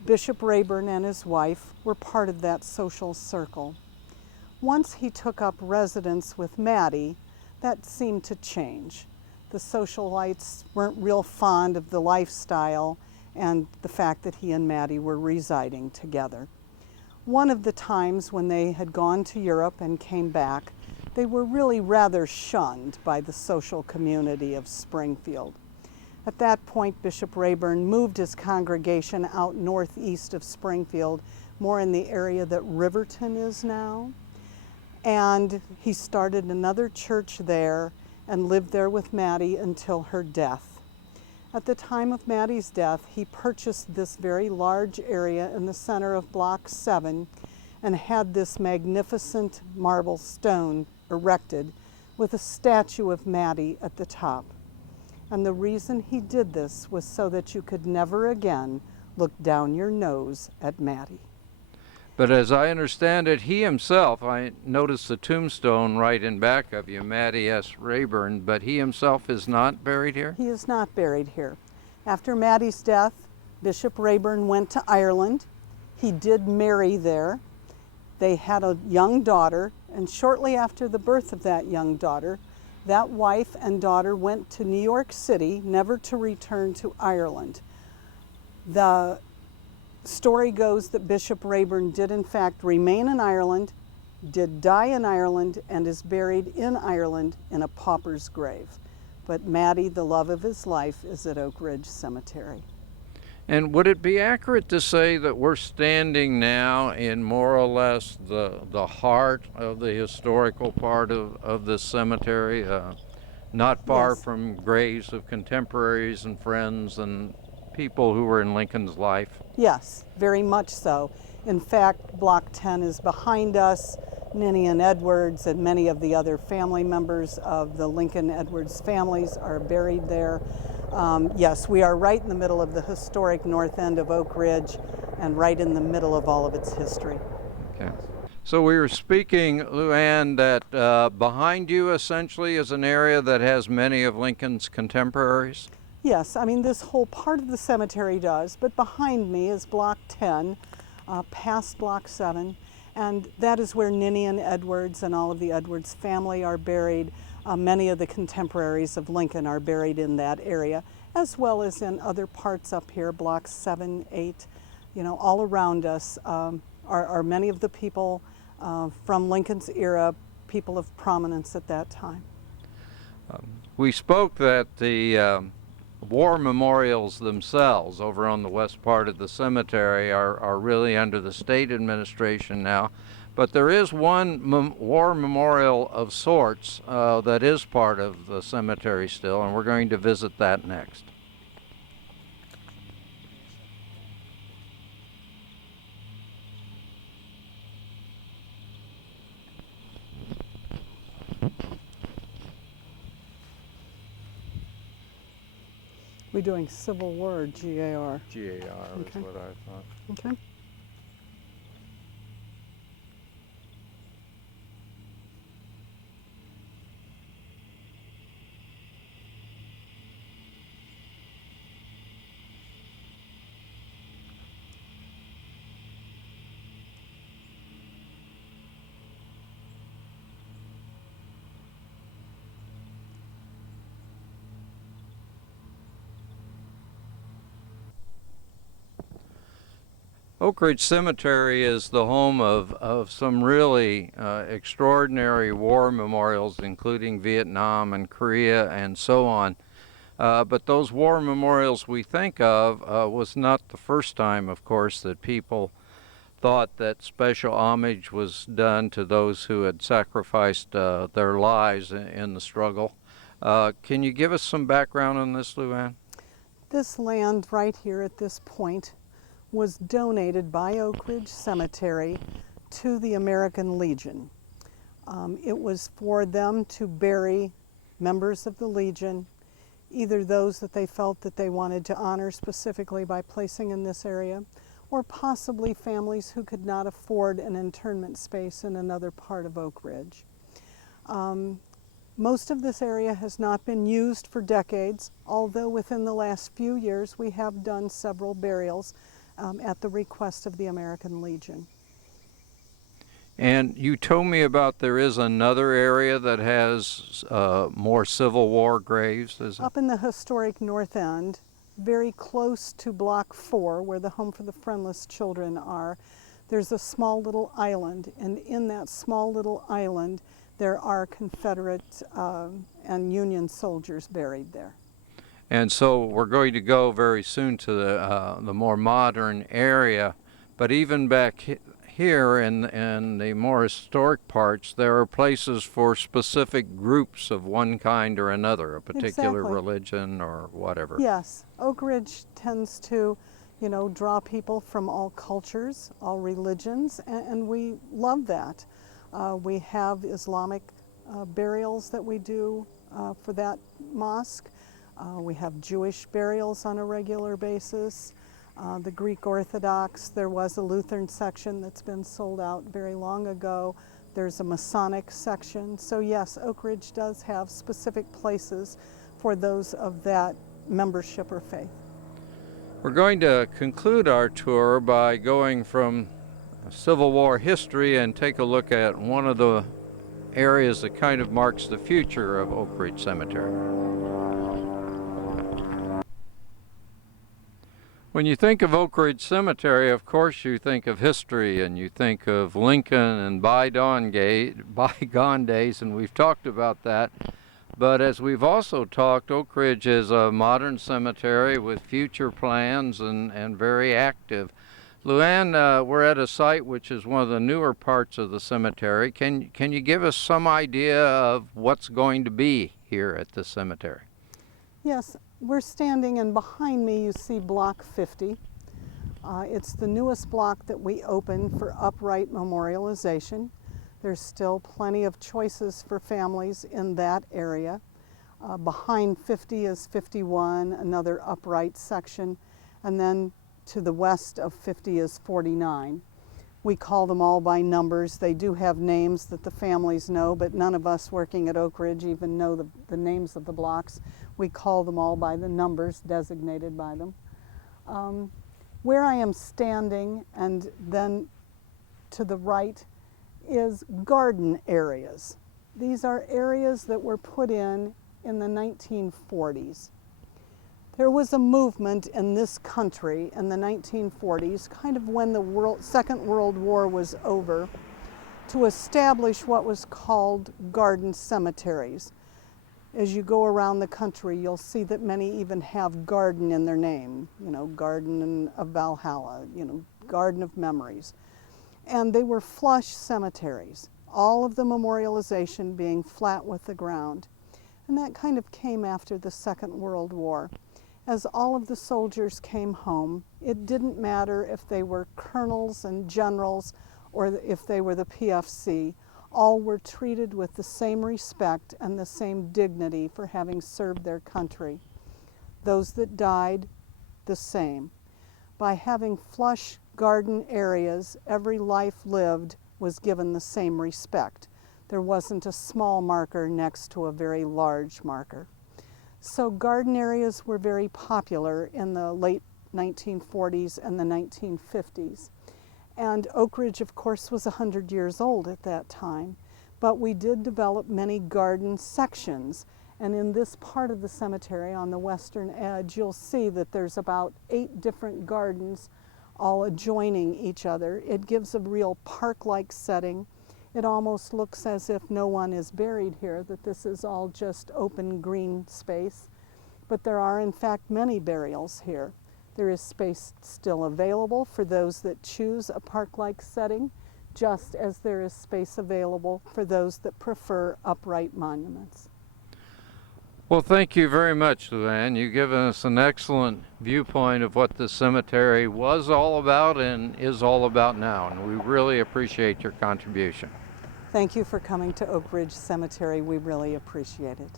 Bishop Rayburn and his wife were part of that social circle. Once he took up residence with Maddie, that seemed to change. The socialites weren't real fond of the lifestyle and the fact that he and Maddie were residing together. One of the times when they had gone to Europe and came back, they were really rather shunned by the social community of Springfield. At that point, Bishop Rayburn moved his congregation out northeast of Springfield, more in the area that Riverton is now. And he started another church there and lived there with Maddie until her death. At the time of Maddie's death, he purchased this very large area in the center of Block 7 and had this magnificent marble stone erected with a statue of Maddie at the top. And the reason he did this was so that you could never again look down your nose at Maddie. But as I understand it, he himself, I noticed the tombstone right in back of you, Maddie S. Rayburn, but he himself is not buried here? He is not buried here. After Maddie's death, Bishop Rayburn went to Ireland. He did marry there. They had a young daughter, and shortly after the birth of that young daughter, that wife and daughter went to New York City, never to return to Ireland. The story goes that Bishop Rayburn did in fact remain in Ireland, did die in Ireland, and is buried in Ireland in a pauper's grave. But Maddie, the love of his life, is at Oak Ridge Cemetery. And would it be accurate to say that we're standing now in more or less the heart of the historical part of this cemetery, not far Yes. from graves of contemporaries and friends and people who were in Lincoln's life? Yes, very much so. In fact, Block 10 is behind us. Ninian Edwards and many of the other family members of the Lincoln Edwards families are buried there. Yes, we are right in the middle of the historic north end of Oak Ridge and right in the middle of all of its history. Okay. So we were speaking, LuAnn, that behind you essentially is an area that has many of Lincoln's contemporaries? Yes, I mean this whole part of the cemetery does, but behind me is Block 10, past Block 7, and that is where Ninian Edwards and all of the Edwards family are buried. Many of the contemporaries of Lincoln are buried in that area, as well as in other parts up here, Blocks 7, 8, all around us are many of the people from Lincoln's era, people of prominence at that time. We spoke that the war memorials themselves over on the west part of the cemetery are really under the state administration now, But there is one war memorial of sorts that is part of the cemetery still, and we're going to visit that next. We're doing Civil War or GAR? GAR Okay. is what I thought. Okay. Oak Ridge Cemetery is the home of some really extraordinary war memorials, including Vietnam and Korea and so on. But those war memorials we think of was not the first time, of course, that people thought that special homage was done to those who had sacrificed their lives in the struggle. Can you give us some background on this, LuAnn? This land right here at this point was donated by Oak Ridge Cemetery to the American Legion. It was for them to bury members of the Legion, either those that they felt that they wanted to honor specifically by placing in this area, or possibly families who could not afford an internment space in another part of Oak Ridge. Most of this area has not been used for decades, although within the last few years we have done several burials at the request of the American Legion. And you told me about there is another area that has more Civil War graves, is it? Up in the historic North End, very close to Block 4, where the Home for the Friendless Children are, there's a small little island, and in that small little island there are Confederate and Union soldiers buried there. And so we're going to go very soon to the more modern area, but even back here in the more historic parts, there are places for specific groups of one kind or another, a particular Exactly. religion or whatever. Yes, Oak Ridge tends to, draw people from all cultures, all religions, and we love that. We have Islamic burials that we do for that mosque. We have Jewish burials on a regular basis. The Greek Orthodox, there was a Lutheran section that's been sold out very long ago. There's a Masonic section. So yes, Oak Ridge does have specific places for those of that membership or faith. We're going to conclude our tour by going from Civil War history and take a look at one of the areas that kind of marks the future of Oak Ridge Cemetery. When you think of Oak Ridge Cemetery, of course you think of history and you think of Lincoln and bygone days, and we've talked about that. But as we've also talked, Oak Ridge is a modern cemetery with future plans and very active. LuAnn, we're at a site which is one of the newer parts of the cemetery. Can you give us some idea of what's going to be here at the cemetery? Yes, we're standing, and behind me you see Block 50. It's the newest block that we opened for upright memorialization. There's still plenty of choices for families in that area. Behind 50 is 51, another upright section, and then to the west of 50 is 49. We call them all by numbers. They do have names that the families know, but none of us working at Oak Ridge even know the names of the blocks. We call them all by the numbers designated by them. Where I am standing, and then to the right, is garden areas. These are areas that were put in the 1940s. There was a movement in this country in the 1940s, kind of when the Second World War was over, to establish what was called garden cemeteries. As you go around the country, you'll see that many even have garden in their name, Garden of Valhalla, Garden of Memories. And they were flush cemeteries, all of the memorialization being flat with the ground. And that kind of came after the Second World War. As all of the soldiers came home, it didn't matter if they were colonels and generals or if they were the PFC, all were treated with the same respect and the same dignity for having served their country. Those that died, the same. By having flush garden areas, every life lived was given the same respect. There wasn't a small marker next to a very large marker. So garden areas were very popular in the late 1940s and the 1950s. And Oak Ridge, of course, was 100 years old at that time. But we did develop many garden sections. And in this part of the cemetery on the western edge, you'll see that there's about 8 different gardens all adjoining each other. It gives a real park-like setting. It almost looks as if no one is buried here, that this is all just open green space. But there are, in fact, many burials here. There is space still available for those that choose a park-like setting, just as there is space available for those that prefer upright monuments. Well, thank you very much, LuAnn. You've given us an excellent viewpoint of what the cemetery was all about and is all about now, and we really appreciate your contribution. Thank you for coming to Oak Ridge Cemetery. We really appreciate it.